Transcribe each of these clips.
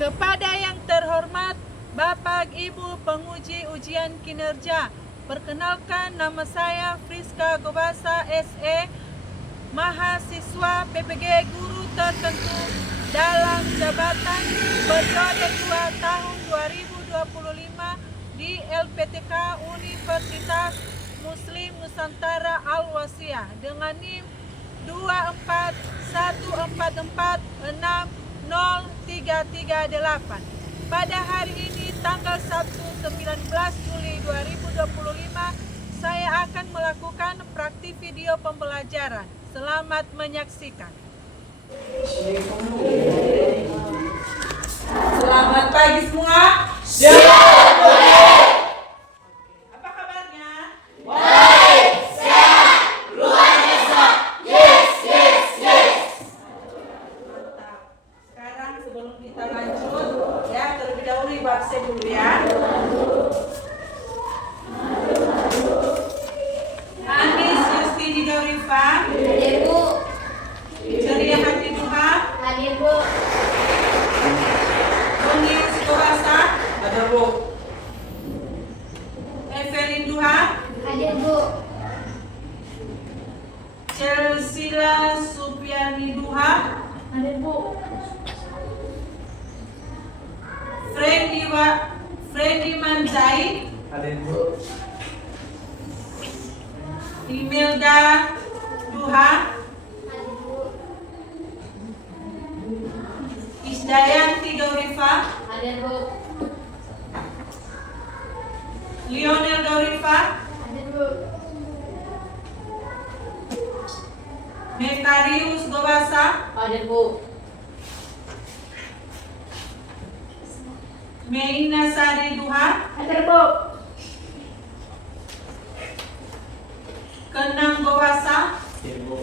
Kepada yang terhormat Bapak Ibu penguji ujian kinerja, perkenalkan nama saya Friska Gobasa SE, mahasiswa PPG Guru Tertentu dalam jabatan periode 2 tahun 2025 di LPTK Universitas Muslim Nusantara Al-Wasiyah dengan NIM 241446038. Pada hari ini tanggal Sabtu 19 Juli 2025 saya akan melakukan praktik video pembelajaran. Selamat menyaksikan. Selamat pagi semua. Apa kabarnya? Baik, sehat, luar biasa. Yes. Mantap. Sekarang sebelum kita lanjut, ya terlebih dahulu ibu absen dulu ya. Anis Yustini Gaurifa. Hadir, Bu. Ceria Hati Duha. Hadir, Bu. Doni Sukobasa. Ada Bu. Evelyn Duha. Hadir, Bu. Chelsea Supiani Duha. Hadir, Bu. Freddy Manjai. Hadir, Bu. Imelda Duha. Hadir, Bu. Isdayanti Gaurifa. Hadir, Bu. Lionel Gaurifa. Hadir, Bu. Mekarius Gobasa. Hadir, Bu. Meina Sari Duha. Hadir, Bu. Kenang Gobasa. Hadir, Bu.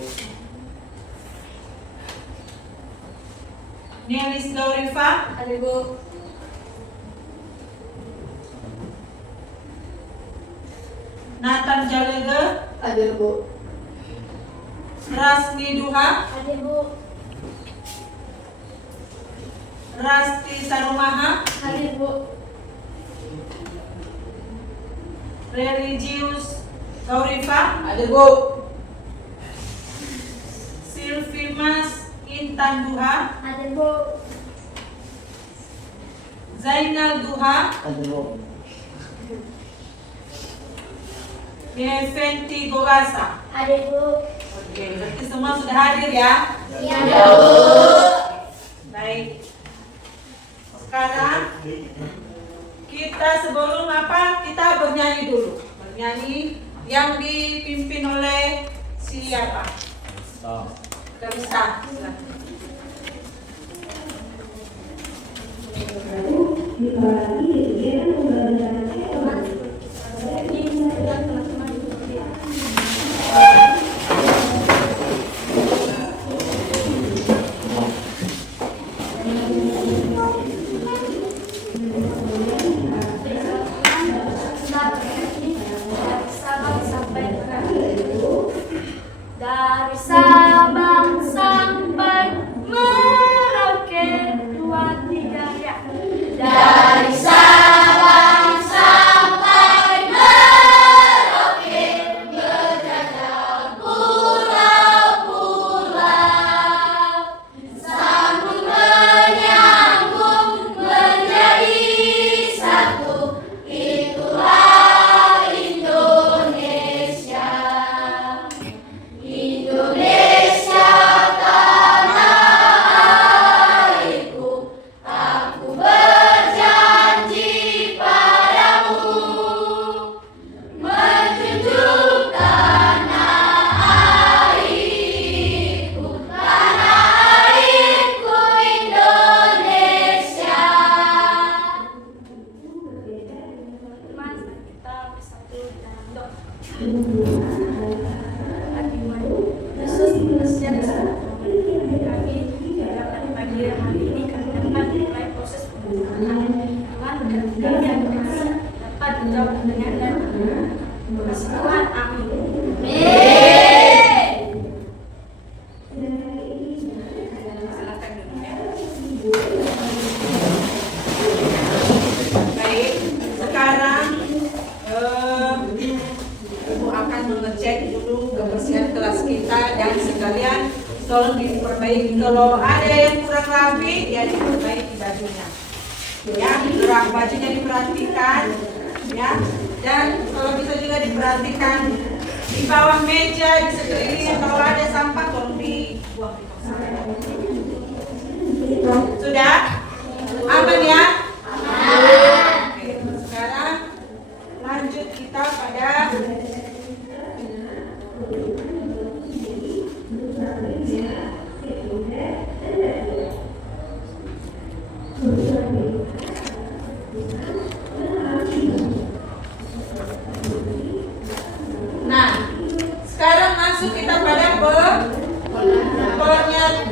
Nelis Gaurifa. Hadir, Bu. Nathan Jalege. Hadir, Bu. Rasni Duha. Hadir, Bu. Rasti Sarumaha. Hadir, Bu. Religius Gaurifa. Hadir, Bu. Silvimas Intan Duha. Hadir, Bu. Zainal Duha. Hadir, Bu. Deventi Gobasa. Hadir, Bu. Oke, berarti semua sudah hadir ya? Ya, Bu. Baik. Sekarang kita sebelum kita bernyanyi dulu. Bernyanyi yang dipimpin oleh siapa? Terusah. Dari Sabang sampai Merauke 2, 3 ya. Dari Sabang sampai Merauke berjajal pulau-pulau. Sambung menyambung menjadi satu. Itulah Indonesia. Indonesia tanah airku, aku berjanji padamu menjunjung tanah airku Indonesia. Mas, kita bersatu dalam doa. Yesus yang kami dapat pagi hari ini kami dapat mulai proses pembelajaran Tuhan dan kami yang berkasih dapat menjawab pertanyaan dan kasih Tuhan. Amin. Silakan dulu ya. tolong diperbaiki. Kalau ada yang kurang rapi, ya diperbaiki bajunya. Ya, kurang bajunya diperhatikan, ya. Dan kalau bisa juga diperhatikan di bawah meja, di sekelilingnya kalau ada sampah tolong dibuang di tong sampah. Sudah? Aman ya? Oke, sekarang lanjut kita pada sekarang masuk kita pada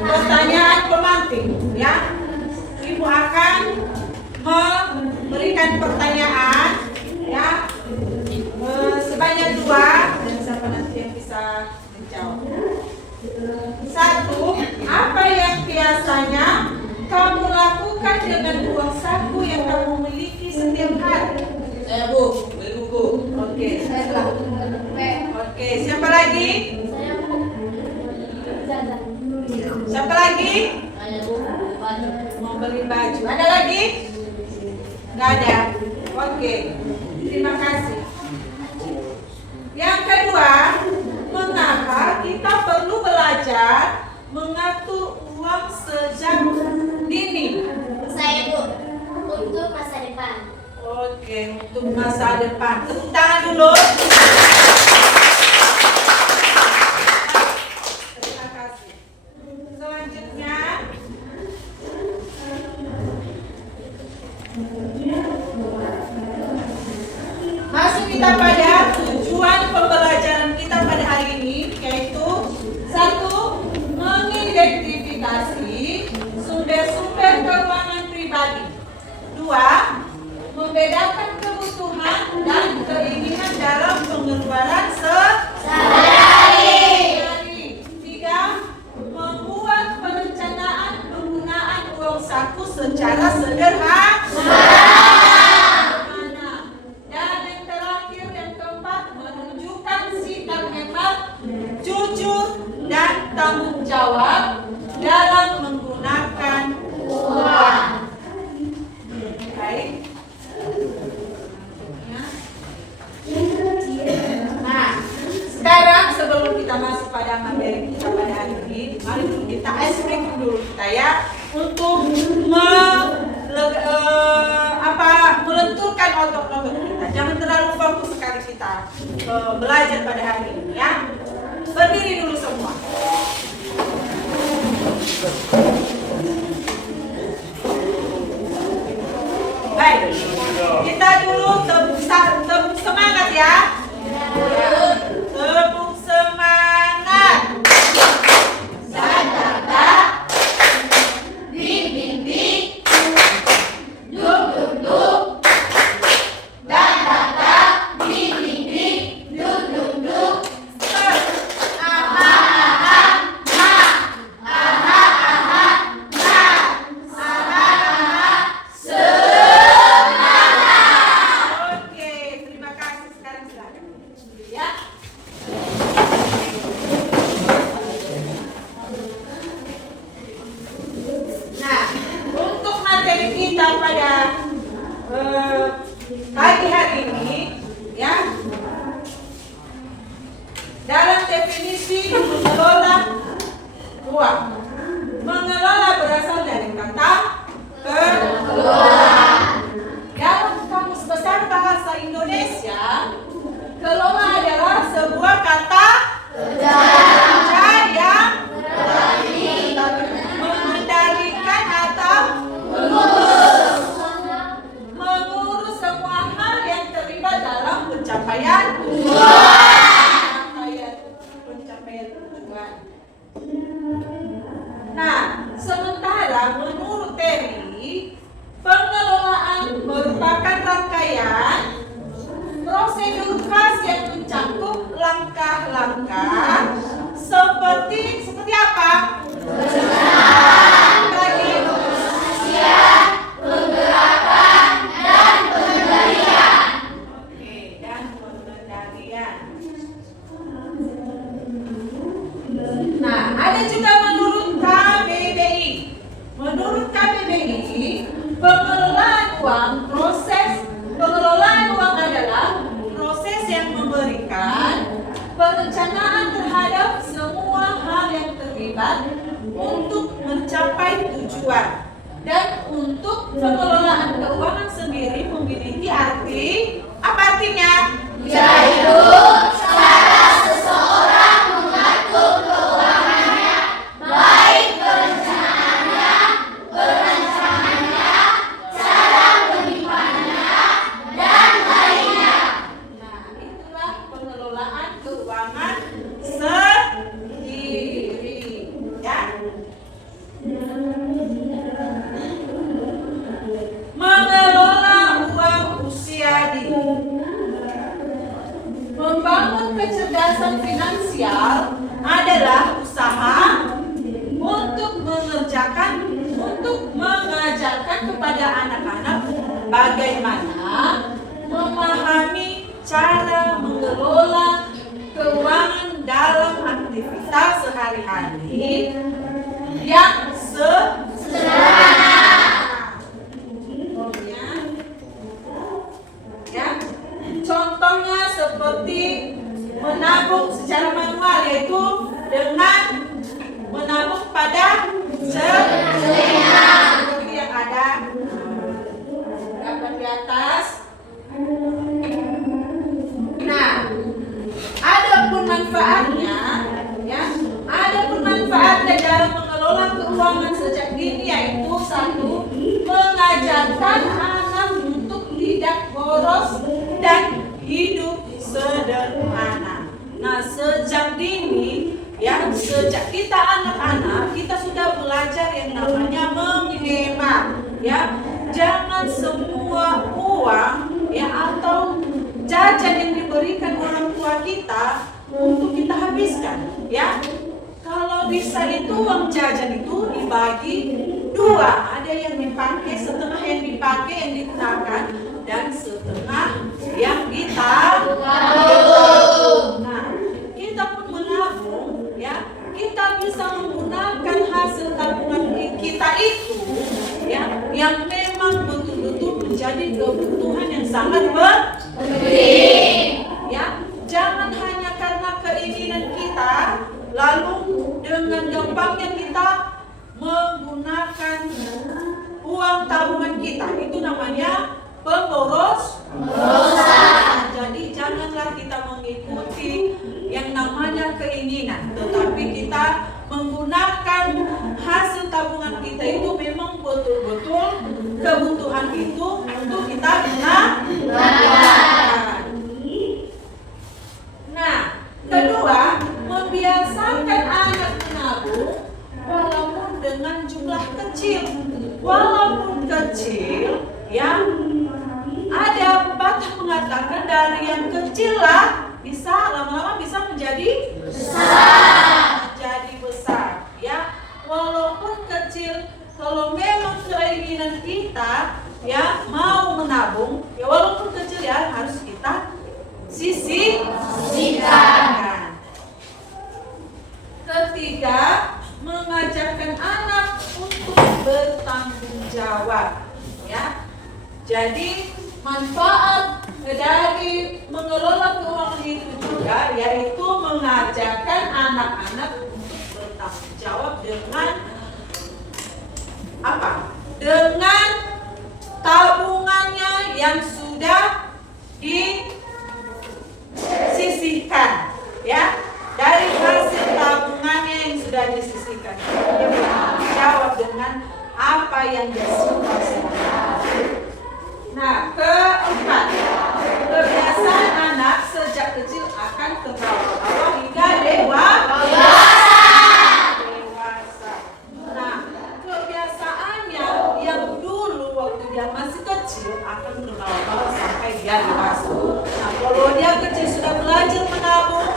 pertanyaan pemantik, ya. Ibu akan memberikan pertanyaan, ya, sebanyak 2 dan siapa nanti yang bisa menjawab. 1. Apa yang biasanya kamu lakukan dengan uang saku yang kamu miliki setiap hari? Saya Bu, beli buku. Oke, Oke, siapa lagi? Siapa lagi? Saya Bu, beli baju. Mau beli baju. Ada lagi? Nggak ada. Oke, terima kasih. Yang kedua, mengapa kita perlu belajar mengatur uang sejak dini? Saya Bu, untuk masa depan. Oke, untuk masa depan. Tepuk tangan dulu. Terima kasih. Selanjutnya, masuk kita pada tujuan pembelajaran kita pada hari ini, yaitu 1. Mengidentifikasi sumber-sumber keuangan pribadi. 2. Membedakan kebutuhan dan keinginan dalam pengeluaran sehari-hari. 3. Membuat perencanaan penggunaan uang saku secara sederhana. Dan yang terakhir, yang keempat, menunjukkan sikap hemat, jujur, dan tanggung jawab dalam menggunakan uang. Baik. Nah, sekarang sebelum kita masuk pada materi kita pada hari ini, mari dulu kita ice breaking dulu kita, ya, untuk melenturkan otot-otot kita. Jangan terlalu fokus sekali kita belajar pada hari ini, ya. Berdiri dulu semua. Baik, kita dulu tepuk semangat, ya. Tepuk semangat. Dada, ding, duk. Dada, ding, duk. Oke, terima kasih. Sekarang silakan, ya. Nah, untuk materi kita pada pagi hari ini, ya, dalam definisi mengelola uang. Mengelola berasal dari kata kelola. Dalam Kamus Besar Bahasa Indonesia, kelola adalah sebuah kata kerja yang mengendalikan atau mengurus semua hal yang terlibat dalam pencapaian tujuan. Nah, sementara menurut ini pengelolaan uang, proses pengelolaan uang adalah proses yang memberikan perencanaan terhadap semua hal yang terlibat untuk mencapai tujuan. Dan untuk pengelolaan keuangan sendiri memiliki arti, apa artinya? Yaitu cara seseorang mengatur keuangannya, baik perencanaannya, cara menyimpannya, dan lainnya. Nah, itulah pengelolaan keuangan sendiri, ya. Mengelola uang usia dini. Membangun kecerdasan finansial adalah usaha untuk mengajarkan kepada anak-anak bagaimana memahami cara mengelola keuangan dalam aktivitas sehari-hari yang sederhana. Contohnya seperti menabung secara manual, yaitu dengan menabung pada celengan seperti yang ada gambar di atas. Nah, adapun manfaatnya, ya, adapun manfaatnya dalam mengelola keuangan sejak dini yaitu satu, mengajarkan anak untuk tidak boros dan hidup sederhana. Nah, sejak dini, ya, sejak kita anak-anak, kita sudah belajar yang namanya menghemat, ya. Jangan semua uang, ya, atau jajan yang diberikan orang tua kita untuk kita habiskan, ya. Kalau bisa itu uang jajan itu dibagi dua, ada yang dipakai, setengah yang dipakai, yang digunakan, dan setengah yang ditabung. Nah, kita pun menabung, ya, kita bisa menggunakan hasil tabungan kita itu, ya, yang memang betul-betul menjadi kebutuhan yang sangat penting, ya. Jangan hanya karena keinginan kita, lalu dengan gampangnya kita menggunakan uang tabungan kita. Itu namanya pemborosan. Jadi janganlah kita mengikuti yang namanya keinginan, tetapi kita menggunakan hasil tabungan kita itu memang betul-betul kebutuhan itu untuk kita gunakan. Nah, kedua, membiasakan anak menabung walaupun dengan jumlah kecil. Walaupun kecil, ya, ada pepatah mengatakan dari yang kecil lah bisa lama-lama bisa menjadi besar. Menjadi besar, ya. Walaupun kecil, kalau memang keinginan kita, ya, mau menabung, ya, walaupun kecil, ya, harus kita sisihkan. Ketiga, mengajarkan anak untuk bertanggung jawab, ya. Jadi manfaat dari mengelola keuangan itu juga yaitu mengajarkan anak-anak untuk bertanggung jawab dengan apa? Dengan tabungannya yang sudah disisihkan, ya. Dari hasil tabungannya yang sudah disisihkan, dia bertanggung jawab dengan apa yang dia simpan. Nah, keempat, kebiasaan anak sejak kecil akan terbawa hingga dewasa. Nah, kebiasaannya yang dulu waktu dia masih kecil akan terbawa sampai dia dewasa. Nah, kalau dia kecil sudah belajar menabung,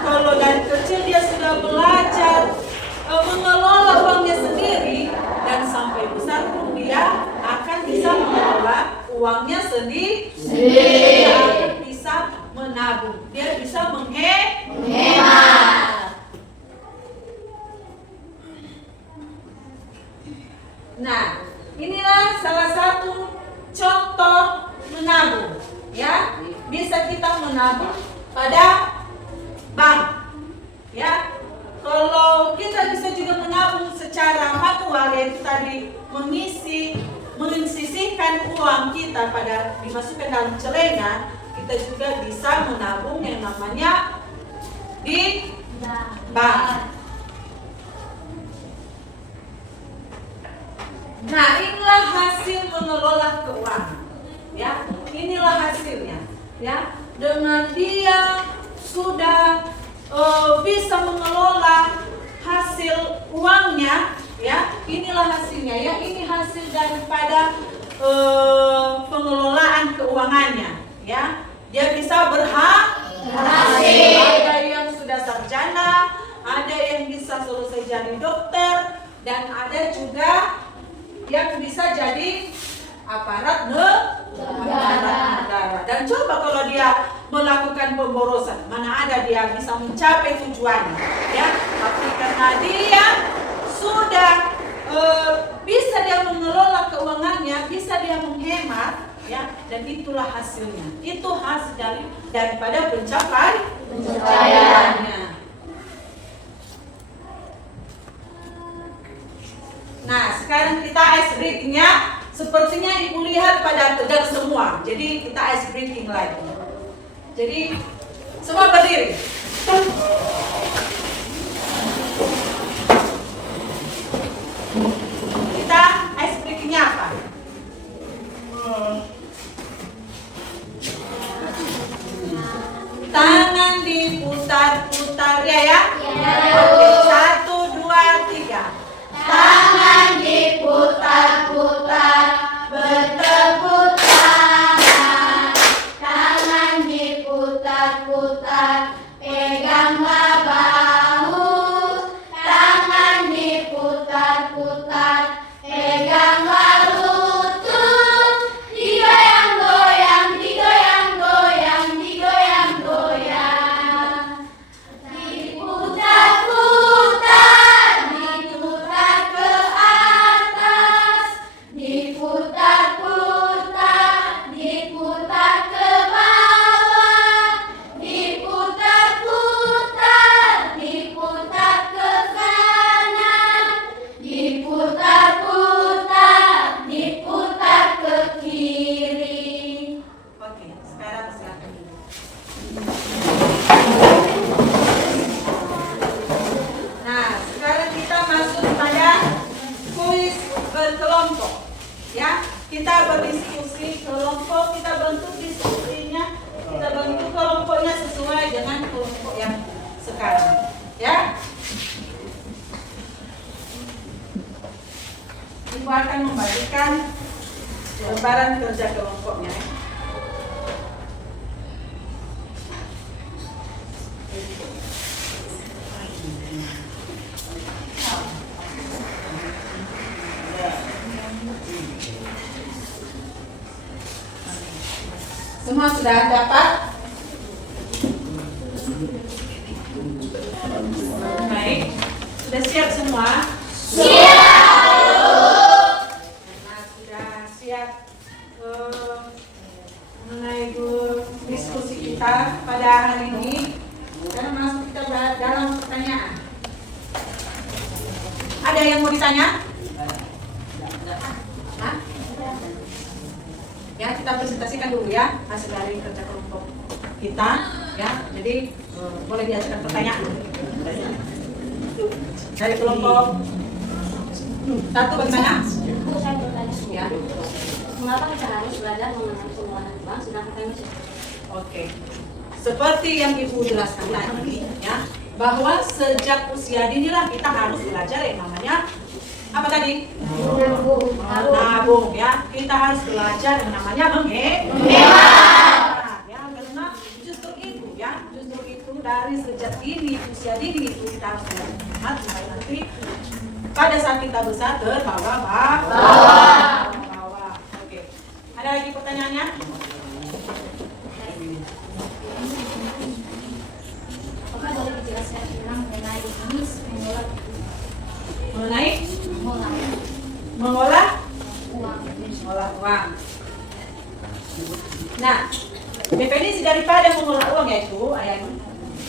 kalau dari kecil dia sudah belajar mengelola uangnya sendiri, dan sampai besar pun dia akan bisa mengelola uangnya sendiri. Dia akan bisa menabung, dia bisa menghemat. Nah, inilah salah satu contoh menabung, ya. Bisa kita menabung pada bank, ya. Kalau kita bisa juga menabung secara manual, yaitu tadi menyisihkan uang kita pada dimasukkan dalam celengan, kita juga bisa menabung yang namanya di bank. Nah, inilah hasil mengelola keuangan, ya. Inilah hasilnya, ya. Dengan dia sudah bisa mengelola hasil uangnya, ya. Inilah hasilnya, ya. Ini hasil daripada pengelolaan keuangannya, ya. Dia bisa berhasil. Ada yang sudah sarjana, ada yang bisa selesai jadi dokter, dan ada juga yang bisa jadi aparat negara. Dan coba kalau dia melakukan pemborosan, mana ada dia bisa mencapai tujuannya, ya. Tapi karena dia sudah bisa dia mengelola keuangannya, bisa dia menghemat, ya, dan itulah hasilnya. Itu hasil daripada pencapaiannya. Nah, sekarang kita ice breaking-nya. Sepertinya ibu lihat pada tegak semua. Jadi kita ice breaking lagi. Jadi semua berdiri. Kita ice breaking-nya apa? Tangan diputar-putar ya. Oke, 1, 2, 3. Tangan diputar-putar, bertepuk tangan. Tangan diputar-putar, peganglah bahu. Tangan diputar-putar, peganglah lutut. Digoyang-goyang, digoyang-goyang, digoyang-goyang. Diputar-putar, diputar ke atas. Diputar-putar, diputar ke bawah. Diputar-putar, diputar ke kanan. Diputar-putar, diputar ke kiri. Oke, sekarang silakan. Nah, sekarang kita masuk pada kuis berkelompok, ya. Kita berdiskusi kelompok, kita bentuk diskusinya, kita bentuk kelompoknya sesuai dengan kelompok yang sekarang, ya. Ibu akan membagikan lembaran kerja kelompoknya. Semua sudah dapat? Baik, sudah siap semua? Nah, sudah siap mengenai diskusi kita pada hari ini. Sekarang masuk kita dalam pertanyaan. Ada yang mau ditanya? Hah? Ya, kita presentasikan dulu ya hasil dari kerja kelompok kita, ya. Jadi boleh diajukan pertanyaan dari kelompok satu. Bagaimana? Saya bertanya, Ya. mengapa kita harus belajar mengenai keuangan bank sedangkan kami sudah Oke. Seperti yang Ibu jelaskan tadi, ya, bahwa sejak usia dinilah kita harus belajar yang namanya apa tadi? Menabung, ya. Kita harus belajar yang namanya menghemat. Ya, karena justru itu, ya, justru itu dari sejak dini, usia dini itu kita harus menghemat supaya nanti pada saat kita besar terbawa. Oke. Ada lagi pertanyaannya? apakah boleh dijelaskan ulang mengenai jenis Mengenai mengolah mengolah uang. Nah, definisi daripada mengelola uang yaitu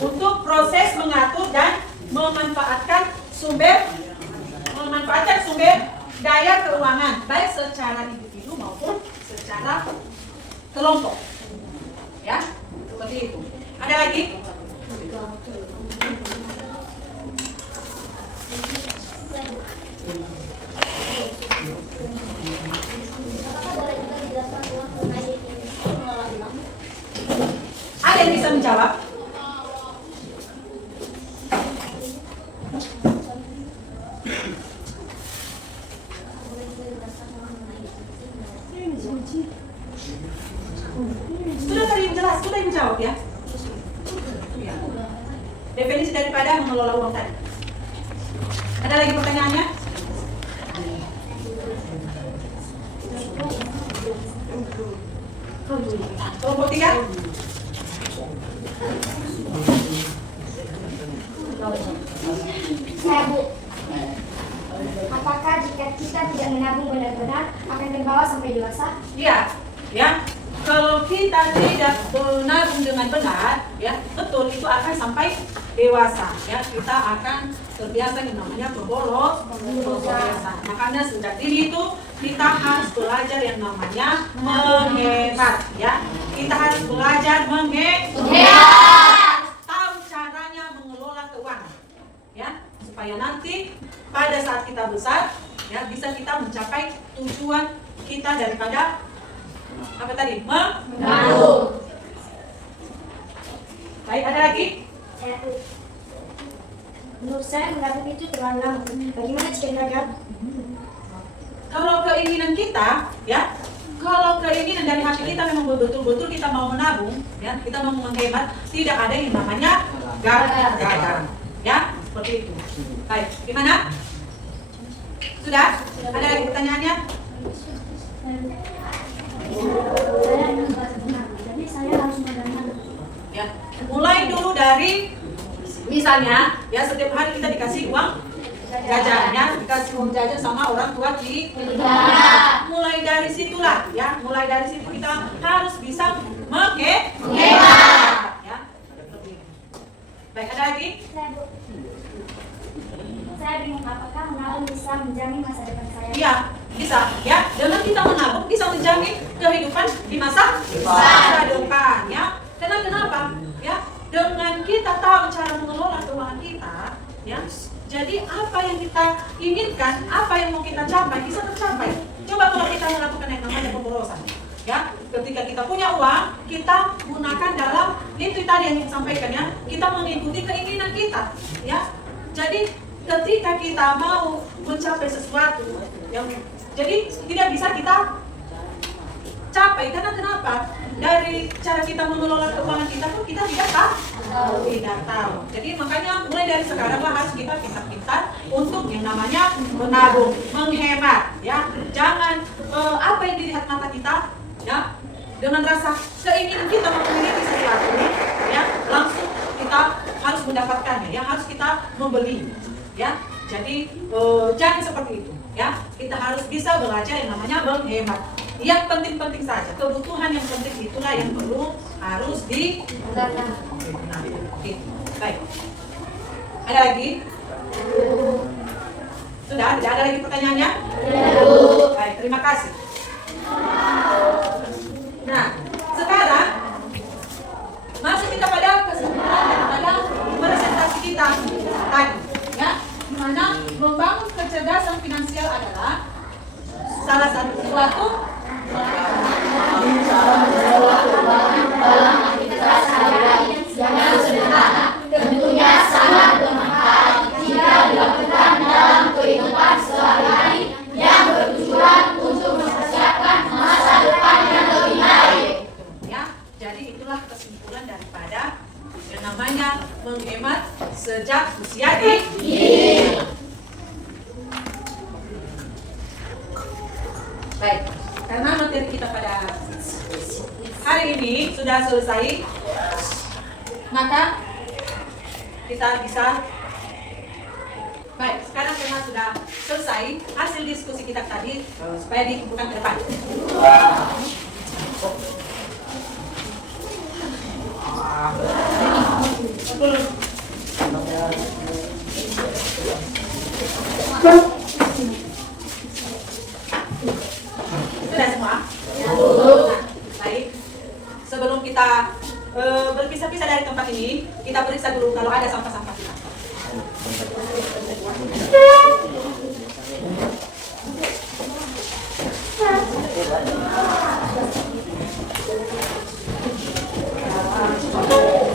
untuk proses mengatur dan memanfaatkan sumber daya keuangan baik secara individu maupun secara kelompok. Ya, seperti itu. Ada lagi? Ada yang bisa menjawab? Sudah tadi jelas, sudah menjawab ya? Ya. Definisi daripada mengelola uang tadi. Ada lagi pertanyaannya? Kelompok 3? Saya Bu, apakah jika kita tidak menabung benar-benar akan terbawa sampai dewasa? Iya, ya. Kalau kita tidak menabung dengan benar, ya betul itu akan sampai dewasa. Ya, kita akan terbiasa yang namanya berbolos. Makanya sejak dini itu kita harus belajar yang namanya menghemat. Ya, kita harus belajar menghemat. Tahu caranya mengelola keuangan. Ya, supaya nanti pada saat kita besar, ya bisa kita mencapai tujuan kita daripada apa tadi? Menabung. Baik, ada lagi? Menurut saya menabung itu terlalu lama. Bagaimana jika gagal? Kalau keinginan kita, ya, kalau keinginan dari hati kita memang betul-betul kita mau menabung, ya, kita mau menghemat, tidak ada yang namanya gagal. Ya, seperti itu. Baik, gimana? Sudah? Ada lagi pertanyaannya? Jadi saya harus bagaimana? Ya, mulai dulu dari misalnya, ya setiap hari kita dikasih uang jajan, ya, dikasih uang jajan sama orang tua kita. Mulai dari situlah, ya, mulai dari situ kita harus bisa menghemat. Ya, baik, ada lagi? Saya bingung apakah menabung bisa menjamin masa depan saya? Iya, bisa. Ya, dengan kita menabung bisa menjamin kehidupan di masa depan. Ya, karena kenapa? Ya, dengan kita tahu cara mengelola keuangan kita, ya, jadi apa yang kita inginkan, apa yang mau kita capai bisa tercapai. Coba kalau kita melakukan yang namanya pemborosan, ya, ketika kita punya uang, kita gunakan dalam itu tadi yang disampaikan, ya, kita mengikuti keinginan kita, ya. Jadi ketika kita mau mencapai sesuatu yang jadi tidak bisa kita capai, karena kenapa? Dari cara kita mengelola keuangan kita pun kita tidak tahu. Jadi makanya mulai dari sekarang lah harus kita pintar-pintar untuk yang namanya menabung, menghemat, ya. Jangan apa yang dilihat mata kita, ya, dengan rasa keinginan kita memiliki sesuatu, ya, langsung kita harus mendapatkannya, ya, harus kita membeli, ya. Jadi jangan seperti itu, ya. Kita harus bisa belajar yang namanya menghemat. Yang penting-penting saja, kebutuhan yang penting itulah yang perlu harus digunakan. Oke, baik. Ada lagi? Sudah, tidak ada lagi pertanyaannya? Baik, terima kasih. Nah, sekarang masuk kita pada kesimpulan daripada presentasi kita tadi, ya, di mana membangun kecerdasan finansial adalah salah satu sesuatu tentunya sangat bermanfaat jika dilakukan dalam kehidupan sehari-hari yang bertujuan untuk mempersiapkan masa depan yang lebih baik. Ya, jadi itulah kesimpulan daripada yang namanya menghemat sejak usia dini. Baik, karena materi kita pada hari ini sudah selesai, maka kita bisa Baik, sekarang karena sudah selesai hasil diskusi kita tadi, supaya dikumpulkan ke depan. Sudah semua? Nah, baik. Sebelum kita berpisah-pisah dari tempat ini, kita periksa dulu kalau ada sampah-sampah kita.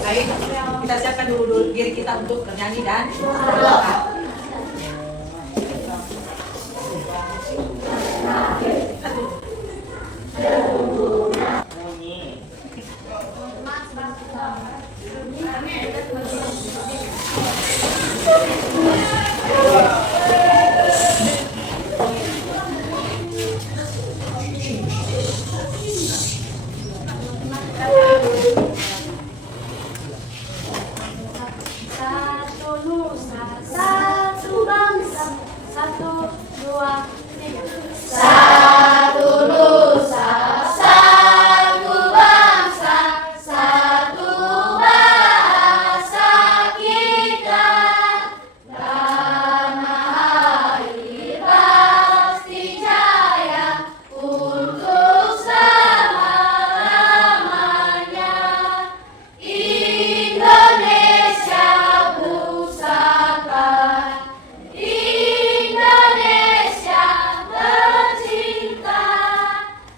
Baik, kita siapkan dulu diri kita untuk bernyanyi dan berdoa. Satu nusa, satu bangsa, 1, 2, 3. Satu nusa, satu bangsa, satu bahasa kita. Tanah air pasti jaya untuk selama-lamanya. Indonesia pusaka, Indonesia tercinta,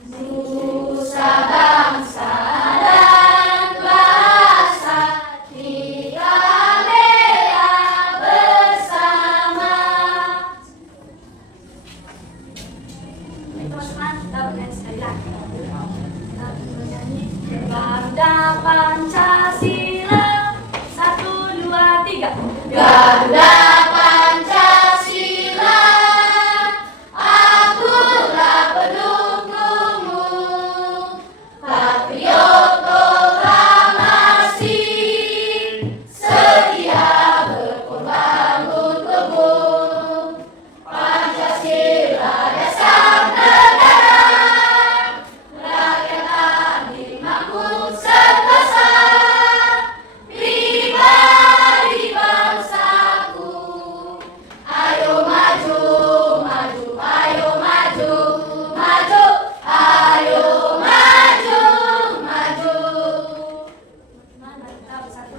nusa bangsa dan bahasa kita bela bersama. Teman-teman, kita bernyanyi sekali lagi. Kita bernyanyi Garuda Pancasila, 1, 2, 3. Garuda Pancasila, akulah pendukungmu. Patriot proklamasi, setia berkorban untukmu. Pancasila dasar negara, rakyat adil makmur sentosa. Pribadi bangsaku, ayo maju, maju, ayo maju, maju, ayo maju, maju. Mari kita bersatu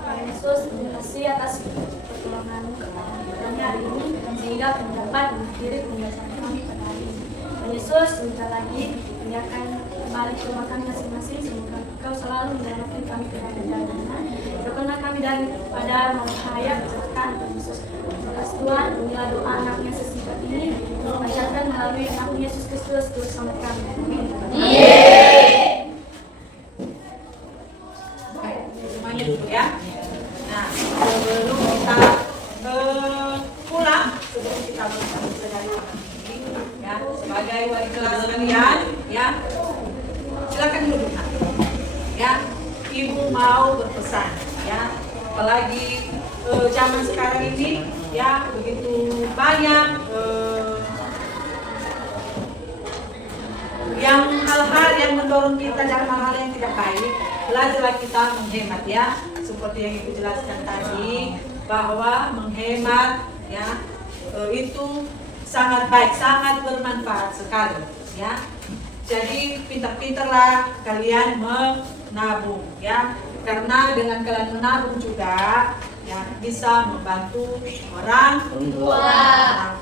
Tuhan Yesus terima kasih atas pertolongan kami hari ini sehingga kami dapat mengakhiri pembahasan kami pada hari ini. Tuhan Yesus sebentar lagi tinggalkan kembali ke rumah kami masing-masing. Semoga Engkau selalu menyelamatkan kami dari perjalanan. Jauhkanlah kami daripada bahaya kecelakaan Tuhan Yesus. Terima kasih Tuhan, inilah doa anaknya sesingkat ini dipanjatkan melalui anaknya Yesus Kristus Tuhan selamat kami. Amin. Baik, semuanya dulu ya. Nah, sebelum kita pulang, sebelum kita berpisah dari tempat ini, ya, sebagai wali kelas kalian, ya, silakan duduk. Ya, Ibu mau berpesan, ya, apalagi zaman sekarang ini, ya, begitu banyak yang hal-hal yang mendorong kita dalam hal-hal yang tidak baik. Belajarlah kita menghemat, ya, seperti yang Ibu jelaskan tadi, bahwa menghemat, ya, itu sangat baik, sangat bermanfaat sekali, ya. Jadi pintar-pintarlah kalian menabung, ya, karena dengan kalian menabung juga, ya, bisa membantu orang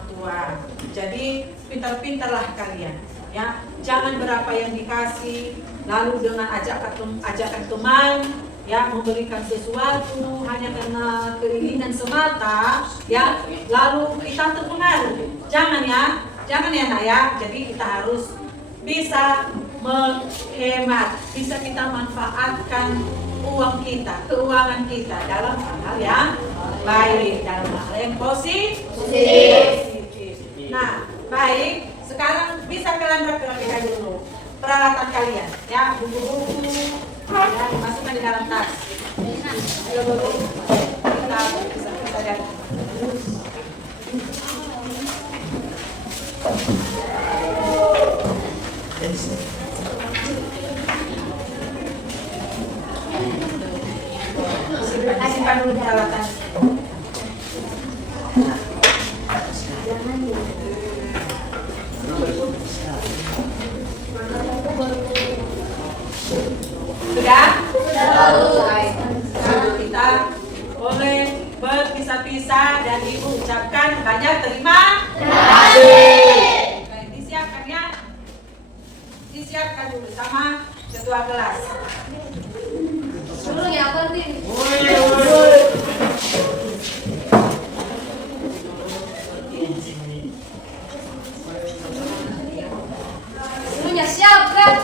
tua. Jadi pintar-pintarlah kalian, ya, jangan berapa yang dikasih lalu dengan ajakan teman, ya, memberikan sesuatu hanya karena keinginan semata, ya, lalu kita terpengaruh. Jangan ya nak ya. Jadi kita harus bisa menghemat, bisa kita manfaatkan uang kita, keuangan kita dalam hal-hal yang baik, dalam hal yang positif. Nah, baik. Sekarang bisa kalian rapikan dulu peralatan kalian, ya, buku-buku, ya, dimasukkan di dalam tas. Sebelum kita bisa Simpan dulu peralatan. Sudah? Baik. Sekarang kita boleh berpisah-pisah dan Ibu ucapkan banyak terima kasih. Baik, disiapkan ya. Disiapkan dulu sama ketua kelas. Dulu ya, berhenti. Dulunya siap, kan?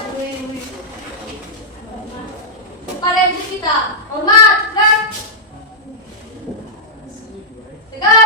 Kepada MC kita, hormat, kan? Tegas.